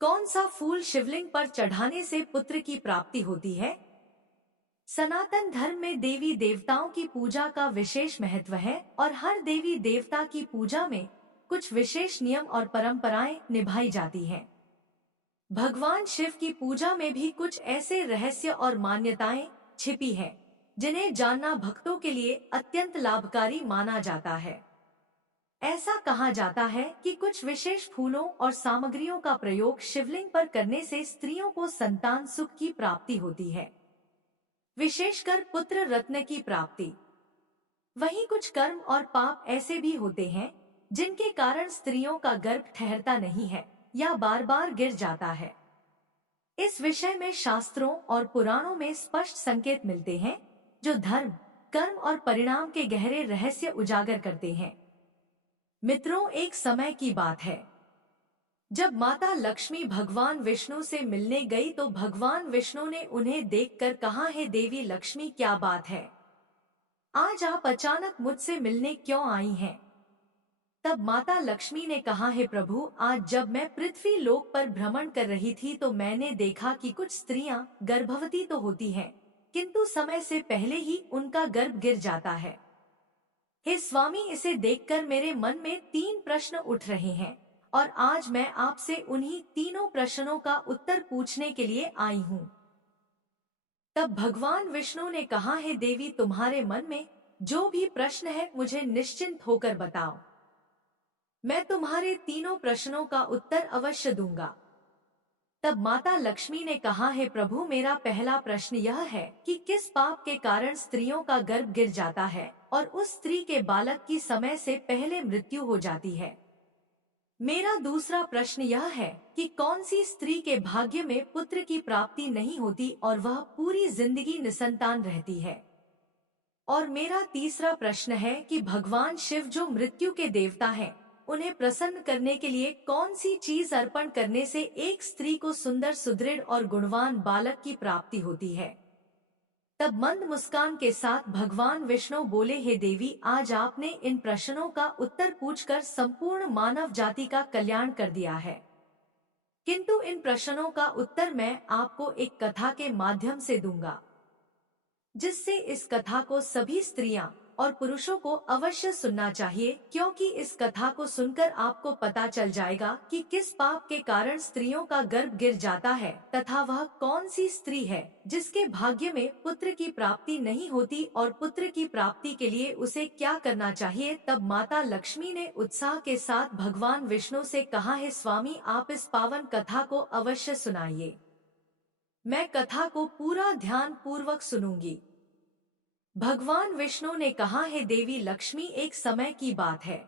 कौन सा फूल शिवलिंग पर चढ़ाने से पुत्र की प्राप्ति होती है? सनातन धर्म में देवी देवताओं की पूजा का विशेष महत्व है और हर देवी देवता की पूजा में कुछ विशेष नियम और परंपराएं निभाई जाती हैं। भगवान शिव की पूजा में भी कुछ ऐसे रहस्य और मान्यताएं छिपी हैं, जिन्हें जानना भक्तों के लिए अत्यंत लाभकारी माना जाता है। ऐसा कहा जाता है कि कुछ विशेष फूलों और सामग्रियों का प्रयोग शिवलिंग पर करने से स्त्रियों को संतान सुख की प्राप्ति होती है, विशेषकर पुत्र रत्न की प्राप्ति। वहीं कुछ कर्म और पाप ऐसे भी होते हैं जिनके कारण स्त्रियों का गर्भ ठहरता नहीं है या बार बार गिर जाता है। इस विषय में शास्त्रों और पुराणों में स्पष्ट संकेत मिलते हैं, जो धर्म, कर्म और परिणाम के गहरे रहस्य उजागर करते हैं। मित्रों, एक समय की बात है जब माता लक्ष्मी भगवान विष्णु से मिलने गई तो भगवान विष्णु ने उन्हें देखकर कहा, हे देवी लक्ष्मी, क्या बात है, आज आप अचानक मुझसे मिलने क्यों आई हैं? तब माता लक्ष्मी ने कहा, हे प्रभु, आज जब मैं पृथ्वी लोक पर भ्रमण कर रही थी तो मैंने देखा कि कुछ स्त्रियां गर्भवती तो होती हैं, किंतु समय से पहले ही उनका गर्भ गिर जाता है। हे स्वामी, इसे देखकर मेरे मन में 3 प्रश्न उठ रहे हैं और आज मैं आपसे उन्हीं तीनों प्रश्नों का उत्तर पूछने के लिए आई हूँ। तब भगवान विष्णु ने कहा, हे देवी, तुम्हारे मन में जो भी प्रश्न है मुझे निश्चिंत होकर बताओ, मैं तुम्हारे तीनों प्रश्नों का उत्तर अवश्य दूंगा। तब माता लक्ष्मी ने कहा, हे प्रभु, मेरा पहला प्रश्न यह है कि किस पाप के कारण स्त्रियों का गर्भ गिर जाता है और उस स्त्री के बालक की समय से पहले मृत्यु हो जाती है। मेरा दूसरा प्रश्न यह है कि कौन सी स्त्री के भाग्य में पुत्र की प्राप्ति नहीं होती और वह पूरी जिंदगी निसंतान रहती है। और मेरा तीसरा प्रश्न है कि भगवान शिव, जो मृत्यु के देवता हैं, उन्हें प्रसन्न करने के लिए कौन सी चीज अर्पण करने से एक स्त्री को सुंदर, सुदृढ़ और गुणवान बालक की प्राप्ति होती है। तब मंद मुस्कान के साथ भगवान विष्णु बोले, हे देवी, आज आपने इन प्रश्नों का उत्तर पूछकर संपूर्ण मानव जाति का कल्याण कर दिया है, किंतु इन प्रश्नों का उत्तर मैं आपको एक कथा के माध्यम से दूंगा, जिससे इस कथा को सभी स्त्रियां और पुरुषों को अवश्य सुनना चाहिए, क्योंकि इस कथा को सुनकर आपको पता चल जाएगा कि किस पाप के कारण स्त्रियों का गर्भ गिर जाता है तथा वह कौन सी स्त्री है जिसके भाग्य में पुत्र की प्राप्ति नहीं होती और पुत्र की प्राप्ति के लिए उसे क्या करना चाहिए। तब माता लक्ष्मी ने उत्साह के साथ भगवान विष्णु से कहा, हे स्वामी, आप इस पावन कथा को अवश्य सुनाइए, मैं कथा को पूरा ध्यान पूर्वक सुनूंगी। भगवान विष्णु ने कहा, हे देवी लक्ष्मी, एक समय की बात है,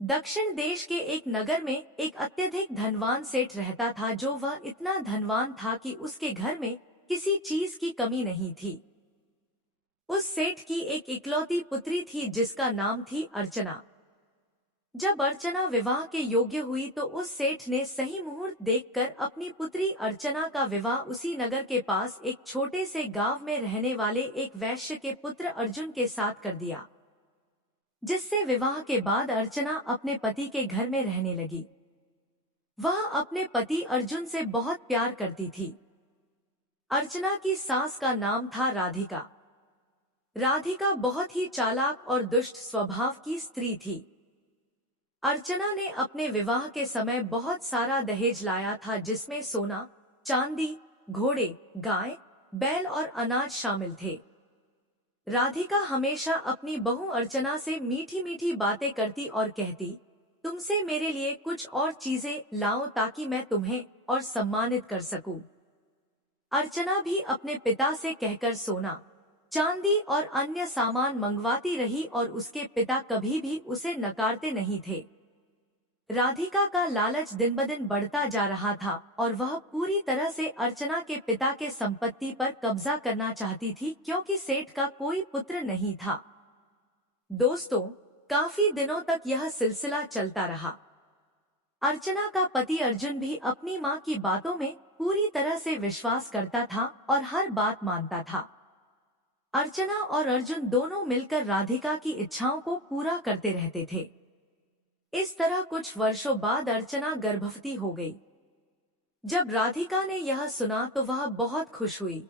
दक्षिण देश के एक नगर में एक अत्यधिक धनवान सेठ रहता था। जो वह इतना धनवान था कि उसके घर में किसी चीज की कमी नहीं थी। उस सेठ की एक इकलौती पुत्री थी जिसका नाम थी अर्चना। जब अर्चना विवाह के योग्य हुई तो उस सेठ ने सही मुहूर्त देखकर अपनी पुत्री अर्चना का विवाह उसी नगर के पास एक छोटे से गांव में रहने वाले एक वैश्य के पुत्र अर्जुन के साथ कर दिया, जिससे विवाह के बाद अर्चना अपने पति के घर में रहने लगी। वह अपने पति अर्जुन से बहुत प्यार करती थी। अर्चना की सास का नाम था राधिका। राधिका बहुत ही चालाक और दुष्ट स्वभाव की स्त्री थी। अर्चना ने अपने विवाह के समय बहुत सारा दहेज लाया था, जिसमें सोना, चांदी, घोड़े, गाय, बैल और अनाज शामिल थे। राधिका हमेशा अपनी बहू अर्चना से मीठी मीठी बातें करती और कहती, तुमसे मेरे लिए कुछ और चीजें लाओ ताकि मैं तुम्हें और सम्मानित कर सकूं। अर्चना भी अपने पिता से कहकर सोना, चांदी और अन्य सामान मंगवाती रही और उसके पिता कभी भी उसे नकारते नहीं थे। राधिका का लालच दिन ब दिन बढ़ता जा रहा था और वह पूरी तरह से अर्चना के पिता के संपत्ति पर कब्जा करना चाहती थी, क्योंकि सेठ का कोई पुत्र नहीं था। दोस्तों, काफी दिनों तक यह सिलसिला चलता रहा। अर्चना का पति अर्जुन भी अपनी मां की बातों में पूरी तरह से विश्वास करता था और हर बात मानता था। अर्चना और अर्जुन दोनों मिलकर राधिका की इच्छाओं को पूरा करते रहते थे। इस तरह कुछ वर्षों बाद अर्चना गर्भवती हो गई। जब राधिका ने यह सुना तो वह बहुत खुश हुई।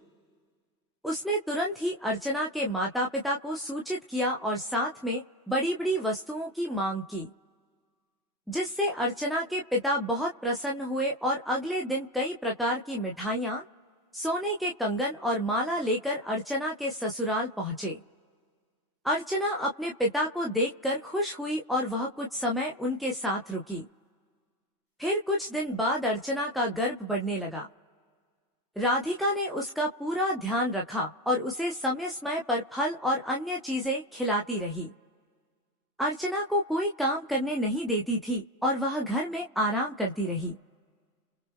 उसने तुरंत ही अर्चना के माता पिता को सूचित किया और साथ में बड़ी बड़ी वस्तुओं की मांग की, जिससे अर्चना के पिता बहुत प्रसन्न हुए और अगले दिन कई प्रकार की मिठाइयाँ, सोने के कंगन और माला लेकर अर्चना के ससुराल पहुँचे। अर्चना अपने पिता को देखकर खुश हुई और वह कुछ समय उनके साथ रुकी। फिर कुछ दिन बाद अर्चना का गर्भ बढ़ने लगा। राधिका ने उसका पूरा ध्यान रखा और उसे समय समय पर फल और अन्य चीजें खिलाती रही। अर्चना को कोई काम करने नहीं देती थी और वह घर में आराम करती रही।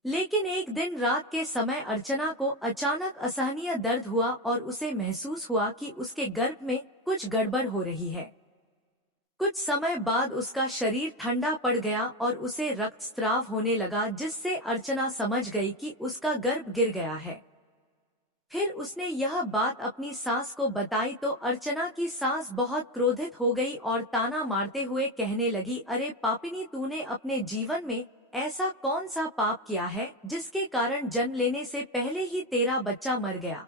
लेकिन एक दिन रात के समय अर्चना को अचानक असहनीय दर्द हुआ और उसे महसूस हुआ कि उसके गर्भ में कुछ गड़बड़ हो रही है। कुछ समय बाद उसका शरीर ठंडा पड़ गया और उसे रक्तस्राव होने लगा, जिससे अर्चना समझ गई कि उसका गर्भ गिर गया है। फिर उसने यह बात अपनी सास को बताई तो अर्चना की सास बहुत क्रोधित हो गई और ताना मारते हुए कहने लगी, अरे पापिनी, तूने अपने जीवन में ऐसा कौन सा पाप किया है जिसके कारण जन्म लेने से पहले ही तेरा बच्चा मर गया।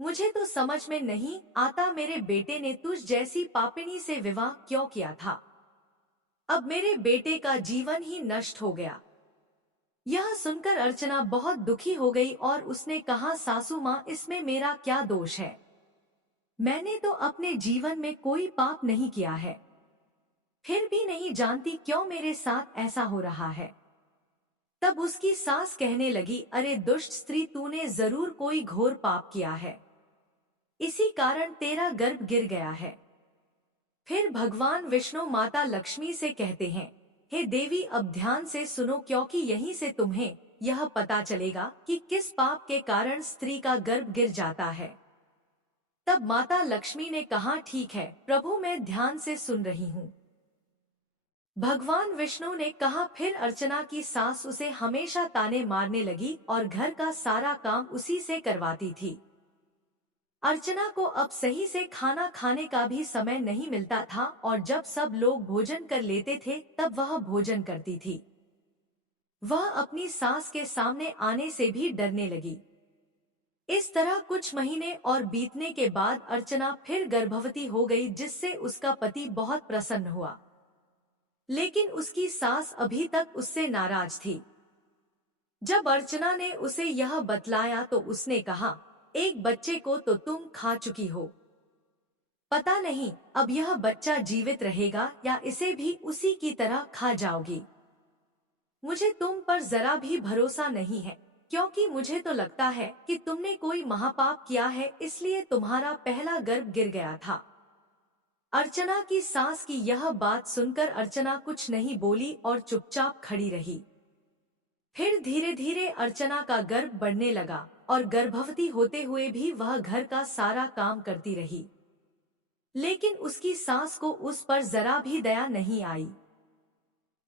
मुझे तो समझ में नहीं आता मेरे बेटे ने तुझ जैसी पापिनी से विवाह क्यों किया था। अब मेरे बेटे का जीवन ही नष्ट हो गया। यह सुनकर अर्चना बहुत दुखी हो गई और उसने कहा, सासू माँ, इसमें मेरा क्या दोष है? मैंने तो अपने जीवन में कोई पाप नहीं किया है, फिर भी नहीं जानती क्यों मेरे साथ ऐसा हो रहा है। तब उसकी सास कहने लगी, अरे दुष्ट स्त्री, तूने जरूर कोई घोर पाप किया है, इसी कारण तेरा गर्भ गिर गया है। फिर भगवान विष्णु माता लक्ष्मी से कहते हैं, हे देवी, अब ध्यान से सुनो, क्योंकि यहीं से तुम्हें यह पता चलेगा कि किस पाप के कारण स्त्री का गर्भ गिर जाता है। तब माता लक्ष्मी ने कहा, ठीक है प्रभु, मैं ध्यान से सुन रही हूँ। भगवान विष्णु ने कहा। फिर अर्चना की सास उसे हमेशा ताने मारने लगी और घर का सारा काम उसी से करवाती थी। अर्चना को अब सही से खाना खाने का भी समय नहीं मिलता था और जब सब लोग भोजन कर लेते थे तब वह भोजन करती थी। वह अपनी सास के सामने आने से भी डरने लगी। इस तरह कुछ महीने और बीतने के बाद अर्चना फिर गर्भवती हो गई, जिससे उसका पति बहुत प्रसन्न हुआ। लेकिन उसकी सास अभी तक उससे नाराज थी। जब अर्चना ने उसे यह बतलाया तो उसने कहा, एक बच्चे को तो तुम खा चुकी हो, पता नहीं अब यह बच्चा जीवित रहेगा या इसे भी उसी की तरह खा जाओगी। मुझे तुम पर जरा भी भरोसा नहीं है, क्योंकि मुझे तो लगता है कि तुमने कोई महापाप किया है, इसलिए तुम्हारा पहला गर्भ गिर गया था। अर्चना की सास की यह बात सुनकर अर्चना कुछ नहीं बोली और चुपचाप खड़ी रही। फिर धीरे धीरे अर्चना का गर्भ बढ़ने लगा और गर्भवती होते हुए भी वह घर का सारा काम करती रही। लेकिन उसकी सास को उस पर जरा भी दया नहीं आई।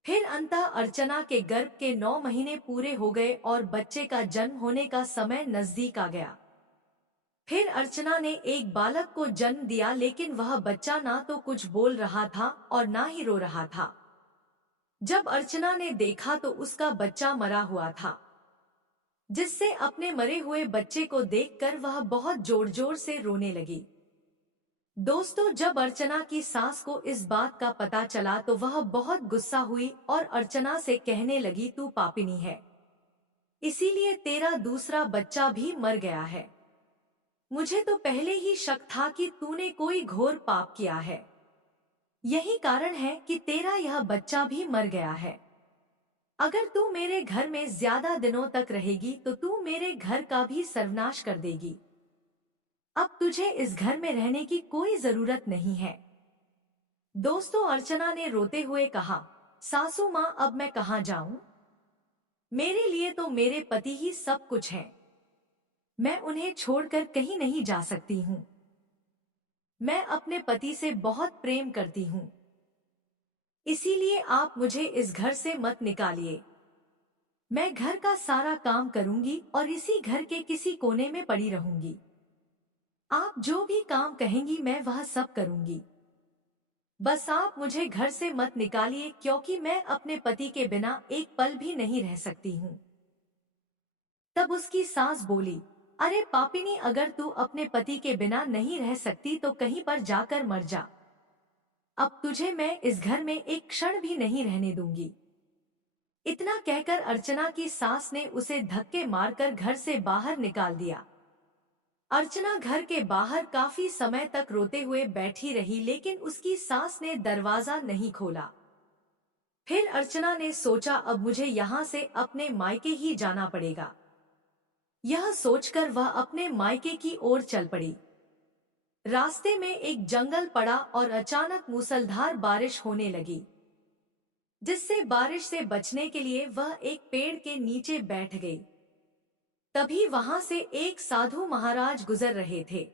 फिर अंततः अर्चना के गर्भ के 9 महीने पूरे हो गए और बच्चे का जन्म होने का समय नजदीक आ गया। फिर अर्चना ने एक बालक को जन्म दिया, लेकिन वह बच्चा ना तो कुछ बोल रहा था और ना ही रो रहा था। जब अर्चना ने देखा तो उसका बच्चा मरा हुआ था, जिससे अपने मरे हुए बच्चे को देखकर वह बहुत जोर जोर से रोने लगी। दोस्तों, जब अर्चना की सास को इस बात का पता चला तो वह बहुत गुस्सा हुई और अर्चना से कहने लगी, तू पापिनी है, इसीलिए तेरा दूसरा बच्चा भी मर गया है। मुझे तो पहले ही शक था कि तूने कोई घोर पाप किया है, यही कारण है कि तेरा यह बच्चा भी मर गया है। अगर तू मेरे घर में ज्यादा दिनों तक रहेगी तो तू मेरे घर का भी सर्वनाश कर देगी। अब तुझे इस घर में रहने की कोई जरूरत नहीं है। दोस्तों, अर्चना ने रोते हुए कहा, सासू माँ, अब मैं कहाँ जाऊं? मेरे लिए तो मेरे पति ही सब कुछ है, मैं उन्हें छोड़कर कहीं नहीं जा सकती हूँ। मैं अपने पति से बहुत प्रेम करती हूँ, इसीलिए आप मुझे इस घर से मत निकालिए। मैं घर का सारा काम करूंगी और इसी घर के किसी कोने में पड़ी रहूंगी। आप जो भी काम कहेंगी मैं वह सब करूंगी। बस आप मुझे घर से मत निकालिए, क्योंकि मैं अपने पति के बिना एक पल भी नहीं रह सकती हूँ। तब उसकी सास बोली, अरे पापिनी, अगर तू अपने पति के बिना नहीं रह सकती तो कहीं पर जाकर मर जा। अब तुझे मैं इस घर में एक क्षण भी नहीं रहने दूंगी। इतना कहकर अर्चना की सास ने उसे धक्के मारकर घर से बाहर निकाल दिया। अर्चना घर के बाहर काफी समय तक रोते हुए बैठी रही, लेकिन उसकी सास ने दरवाजा नहीं खोला। फिर अर्चना ने सोचा, अब मुझे यहाँ से अपने मायके ही जाना पड़ेगा। यह सोचकर वह अपने मायके की ओर चल पड़ी। रास्ते में एक जंगल पड़ा और अचानक मूसलधार बारिश होने लगी, जिससे बारिश से बचने के लिए वह एक पेड़ के नीचे बैठ गई। तभी वहां से एक साधु महाराज गुजर रहे थे,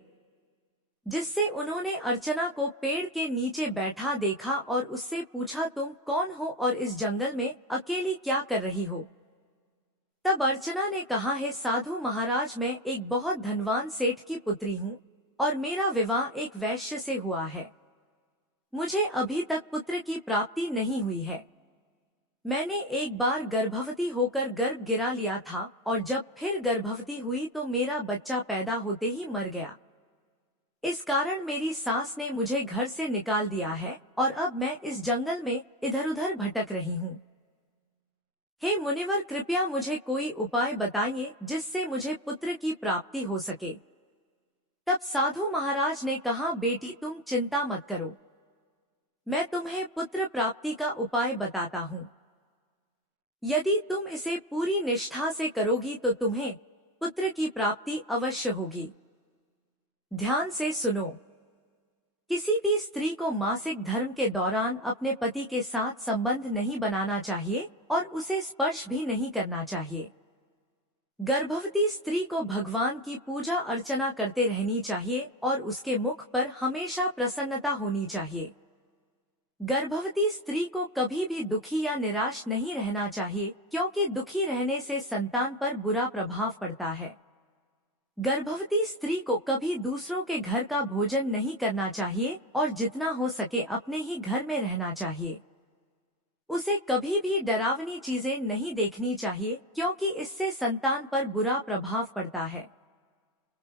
जिससे उन्होंने अर्चना को पेड़ के नीचे बैठा देखा और उससे पूछा, तुम कौन हो और इस जंगल में अकेली क्या कर रही हो? तब अर्चना ने कहा, है साधु महाराज, मैं एक बहुत धनवान सेठ की पुत्री हूँ और मेरा विवाह एक वैश्य से हुआ है। मुझे अभी तक पुत्र की प्राप्ति नहीं हुई है। मैंने एक बार गर्भवती होकर गर्भ गिरा लिया था और जब फिर गर्भवती हुई तो मेरा बच्चा पैदा होते ही मर गया। इस कारण मेरी सास ने मुझे घर से निकाल दिया है और अब मैं इस जंगल में इधर उधर भटक रही हूँ। हे मुनिवर, कृपया मुझे कोई उपाय बताइए जिससे मुझे पुत्र की प्राप्ति हो सके। तब साधु महाराज ने कहा, बेटी तुम चिंता मत करो, मैं तुम्हें पुत्र प्राप्ति का उपाय बताता हूँ। यदि तुम इसे पूरी निष्ठा से करोगी तो तुम्हें पुत्र की प्राप्ति अवश्य होगी। ध्यान से सुनो। किसी भी स्त्री को मासिक धर्म के दौरान अपने पति के साथ संबंध नहीं बनाना चाहिए और उसे स्पर्श भी नहीं करना चाहिए। गर्भवती स्त्री को भगवान की पूजा अर्चना करते रहनी चाहिए और उसके मुख पर हमेशा प्रसन्नता होनी चाहिए। गर्भवती स्त्री को कभी भी दुखी या निराश नहीं रहना चाहिए, क्योंकि दुखी रहने से संतान पर बुरा प्रभाव पड़ता है। गर्भवती स्त्री को कभी दूसरों के घर का भोजन नहीं करना चाहिए और जितना हो सके अपने ही घर में रहना चाहिए। उसे कभी भी डरावनी चीजें नहीं देखनी चाहिए, क्योंकि इससे संतान पर बुरा प्रभाव पड़ता है।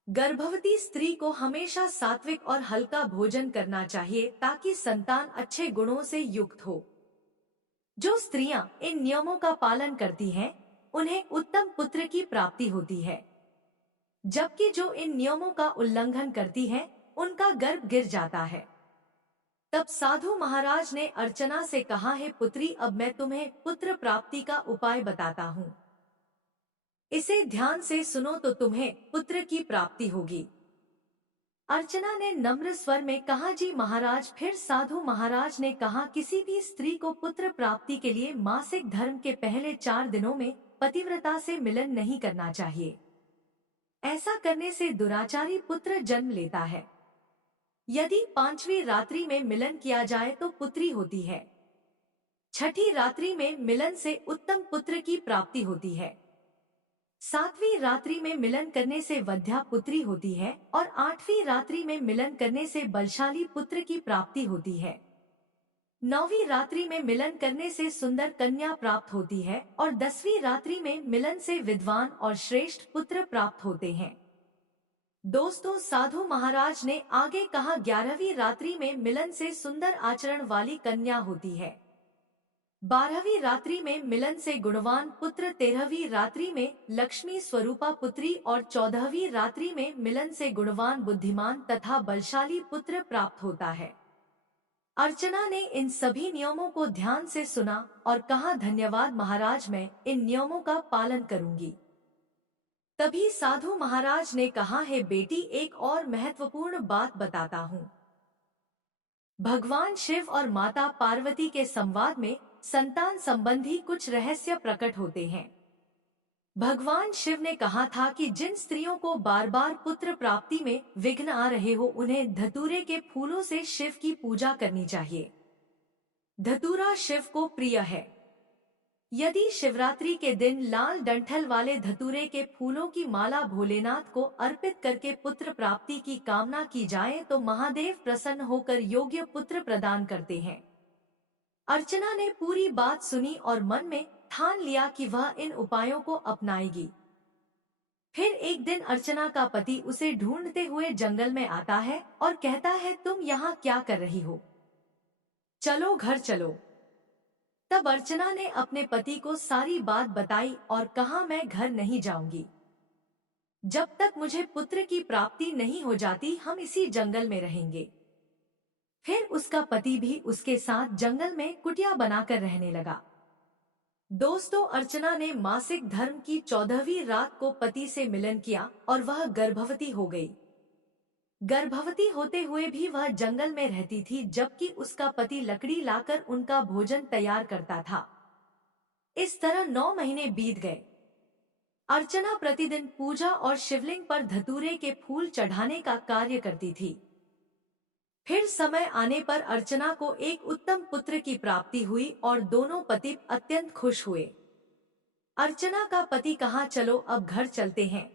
गर्भवती स्त्री को हमेशा सात्विक और हल्का भोजन करना चाहिए ताकि संतान अच्छे गुणों से युक्त हो। जो स्त्रियां इन नियमों का पालन करती हैं, उन्हें उत्तम पुत्र की प्राप्ति होती है, जबकि जो इन नियमों का उल्लंघन करती हैं, उनका गर्भ गिर जाता है। तब साधु महाराज ने अर्चना से कहा, है पुत्री, अब मैं तुम्हें पुत्र प्राप्ति का उपाय बताता हूँ। इसे ध्यान से सुनो तो तुम्हें पुत्र की प्राप्ति होगी। अर्चना ने नम्र स्वर में कहा, जी महाराज। फिर साधु महाराज ने कहा, किसी भी स्त्री को पुत्र प्राप्ति के लिए मासिक धर्म के पहले 4 दिनों में पतिव्रता से मिलन नहीं करना चाहिए। ऐसा करने से दुराचारी पुत्र जन्म लेता है। यदि 5वीं रात्रि में मिलन किया जाए तो पुत्री होती है। 6ठी रात्रि में मिलन से उत्तम पुत्र की प्राप्ति होती है। 7वीं रात्रि में मिलन करने से वध्या पुत्री होती है और 8वीं रात्रि में मिलन करने से बलशाली पुत्र की प्राप्ति होती है। 9वीं रात्रि में मिलन करने से सुंदर कन्या प्राप्त होती है और 10वीं रात्रि में मिलन से विद्वान और श्रेष्ठ पुत्र प्राप्त होते हैं। दोस्तों, साधु महाराज ने आगे कहा, 11वीं रात्रि में मिलन से सुंदर आचरण वाली कन्या होती है। 12वीं रात्रि में मिलन से गुणवान पुत्र, 13वीं रात्रि में लक्ष्मी स्वरूपा पुत्री और 14वीं रात्रि में मिलन से गुणवान बुद्धिमान तथा बलशाली पुत्र प्राप्त होता है। अर्चना ने इन सभी नियमों को ध्यान से सुना और कहा, धन्यवाद महाराज, मैं इन नियमों का पालन करूंगी। तभी साधु महाराज ने कहा, है बेटी, एक और महत्वपूर्ण बात बताता हूँ। भगवान शिव और माता पार्वती के संवाद में संतान संबंधी कुछ रहस्य प्रकट होते हैं। भगवान शिव ने कहा था कि जिन स्त्रियों को बार बार पुत्र प्राप्ति में विघ्न आ रहे हो, उन्हें धतूरे के फूलों से शिव की पूजा करनी चाहिए। धतूरा शिव को प्रिय है। यदि शिवरात्रि के दिन लाल डंठल वाले धतूरे के फूलों की माला भोलेनाथ को अर्पित करके पुत्र प्राप्ति की कामना की जाए तो महादेव प्रसन्न होकर योग्य पुत्र प्रदान करते हैं। अर्चना ने पूरी बात सुनी और मन में ठान लिया कि वह इन उपायों को अपनाएगी। फिर एक दिन अर्चना का पति उसे ढूंढते हुए जंगल में आता है और कहता है, तुम यहाँ क्या कर रही हो? चलो घर चलो। तब अर्चना ने अपने पति को सारी बात बताई और कहा, मैं घर नहीं जाऊंगी। जब तक मुझे पुत्र की प्राप्ति नहीं हो जाती हम इसी जंगल में रहेंगे। फिर उसका पति भी उसके साथ जंगल में कुटिया बनाकर रहने लगा। दोस्तों, अर्चना ने मासिक धर्म की 14वीं रात को पति से मिलन किया और वह गर्भवती हो गई। गर्भवती होते हुए भी वह जंगल में रहती थी, जबकि उसका पति लकड़ी लाकर उनका भोजन तैयार करता था। इस तरह 9 महीने बीत गए। अर्चना प्रतिदिन पूजा और शिवलिंग पर धतूरे के फूल चढ़ाने का कार्य करती थी। फिर समय आने पर अर्चना को एक उत्तम पुत्र की प्राप्ति हुई और दोनों पति अत्यंत खुश हुए। अर्चना का पति कहा, चलो अब घर चलते हैं,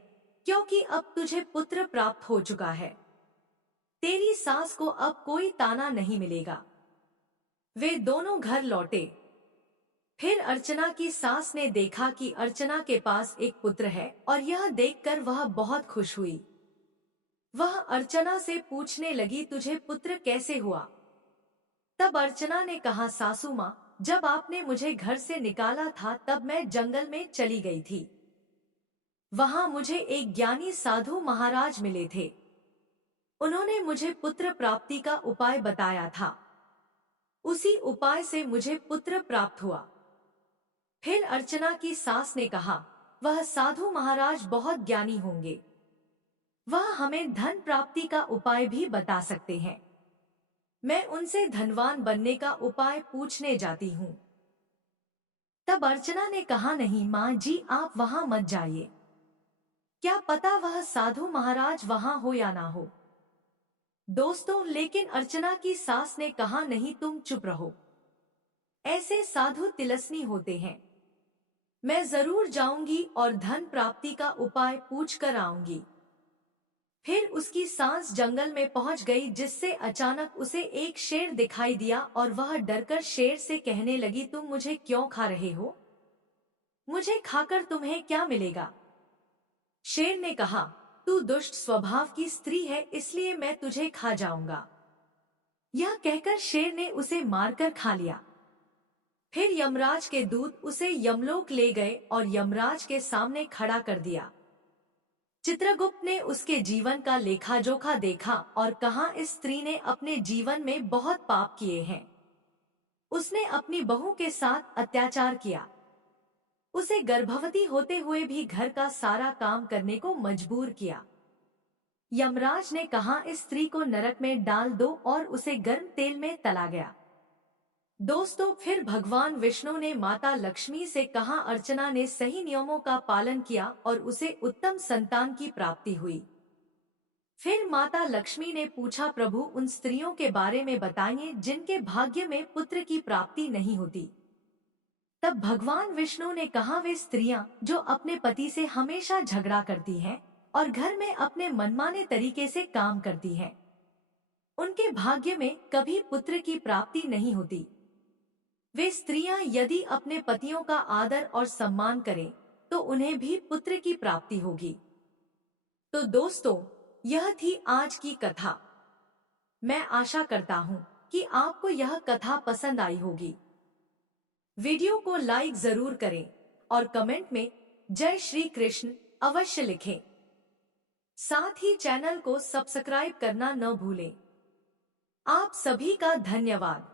क्योंकि अब तुझे पुत्र प्राप्त हो चुका है। तेरी सास को अब कोई ताना नहीं मिलेगा। वे दोनों घर लौटे। फिर अर्चना की सास ने देखा कि अर्चना के पास एक पुत्र है और यह देखकर वह बहुत खुश हुई। वह अर्चना से पूछने लगी, तुझे पुत्र कैसे हुआ? तब अर्चना ने कहा, सासू माँ, जब आपने मुझे घर से निकाला था तब मैं जंगल में चली गई थी। वहां मुझे एक ज्ञानी साधु महाराज मिले थे। उन्होंने मुझे पुत्र प्राप्ति का उपाय बताया था। उसी उपाय से मुझे पुत्र प्राप्त हुआ। फिर अर्चना की सास ने कहा, वह साधु महाराज बहुत ज्ञानी होंगे, वह हमें धन प्राप्ति का उपाय भी बता सकते हैं। मैं उनसे धनवान बनने का उपाय पूछने जाती हूँ। तब अर्चना ने कहा, नहीं माँ जी, आप वहां मत जाइए। क्या पता वह साधु महाराज वहां हो या ना हो। दोस्तों, लेकिन अर्चना की सास ने कहा, नहीं, तुम चुप रहो। ऐसे साधु तिलस्मी होते हैं। मैं जरूर जाऊंगी और धन प्राप्ति का उपाय पूछ कर आऊंगी। फिर उसकी सास जंगल में पहुंच गई, जिससे अचानक उसे एक शेर दिखाई दिया और वह डरकर शेर से कहने लगी, तुम मुझे क्यों खा रहे हो? मुझे खाकर तुम्हें क्या मिलेगा? शेर ने कहा, तू दुष्ट स्वभाव की स्त्री है, इसलिए मैं तुझे खा जाऊंगा। यह कहकर शेर ने उसे मारकर खा लिया। फिर यमराज के दूत उसे यमलोक ले गए और यमराज के सामने खड़ा कर दिया। चित्रगुप्त ने उसके जीवन का लेखा जोखा देखा और कहा, इस स्त्री ने अपने जीवन में बहुत पाप किए हैं। उसने अपनी बहू के साथ अत्याचार किया, उसे गर्भवती होते हुए भी घर का सारा काम करने को मजबूर किया। यमराज ने कहा, इस स्त्री को नरक में डाल दो और उसे गर्म तेल में तला गया। दोस्तों, फिर भगवान विष्णु ने माता लक्ष्मी से कहा, अर्चना ने सही नियमों का पालन किया और उसे उत्तम संतान की प्राप्ति हुई। फिर माता लक्ष्मी ने पूछा, प्रभु, उन स्त्रियों के बारे में बताइए जिनके भाग्य में पुत्र की प्राप्ति नहीं होती। तब भगवान विष्णु ने कहा, वे स्त्रियां जो अपने पति से हमेशा झगड़ा करती हैं और घर में अपने मनमाने तरीके से काम करती हैं, उनके भाग्य में कभी पुत्र की प्राप्ति नहीं होती। वे स्त्रियां यदि अपने पतियों का आदर और सम्मान करें तो उन्हें भी पुत्र की प्राप्ति होगी। तो दोस्तों, यह थी आज की कथा। मैं आशा करता हूँ कि आपको यह कथा पसंद आई होगी। वीडियो को लाइक जरूर करें और कमेंट में जय श्री कृष्ण अवश्य लिखें। साथ ही चैनल को सब्सक्राइब करना न भूलें। आप सभी का धन्यवाद।